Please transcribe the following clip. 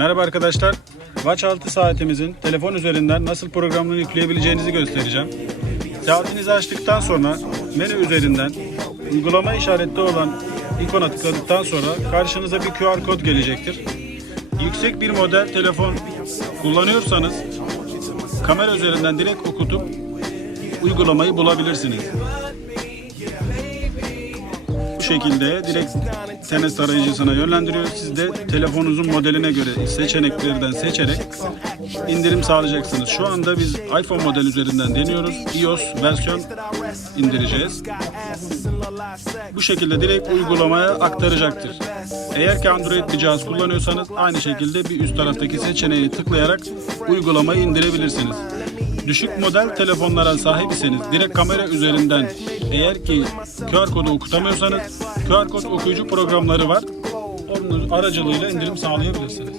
Merhaba arkadaşlar. Watch 6 saatimizin telefon üzerinden nasıl programını yükleyebileceğinizi göstereceğim. Saatinizi açtıktan sonra menü üzerinden uygulama işaretli olan ikona tıkladıktan sonra karşınıza bir QR kod gelecektir. Yüksek bir model telefon kullanıyorsanız kamera üzerinden direkt okutup uygulamayı bulabilirsiniz. Şekilde direkt senet tarayıcısına yönlendiriyor. Siz de telefonunuzun modeline göre seçeneklerden seçerek indirim sağlayacaksınız. Şu anda biz iPhone model üzerinden deniyoruz. iOS versiyon indireceğiz. Bu şekilde direkt uygulamaya aktaracaktır. Eğer ki Android bir cihaz kullanıyorsanız aynı şekilde bir üst taraftaki seçeneği tıklayarak uygulamayı indirebilirsiniz. Düşük model telefonlara sahip iseniz direkt kamera üzerinden eğer ki QR kodu okutamıyorsanız QR kod okuyucu programları var. Onun aracılığıyla indirim sağlayabilirsiniz.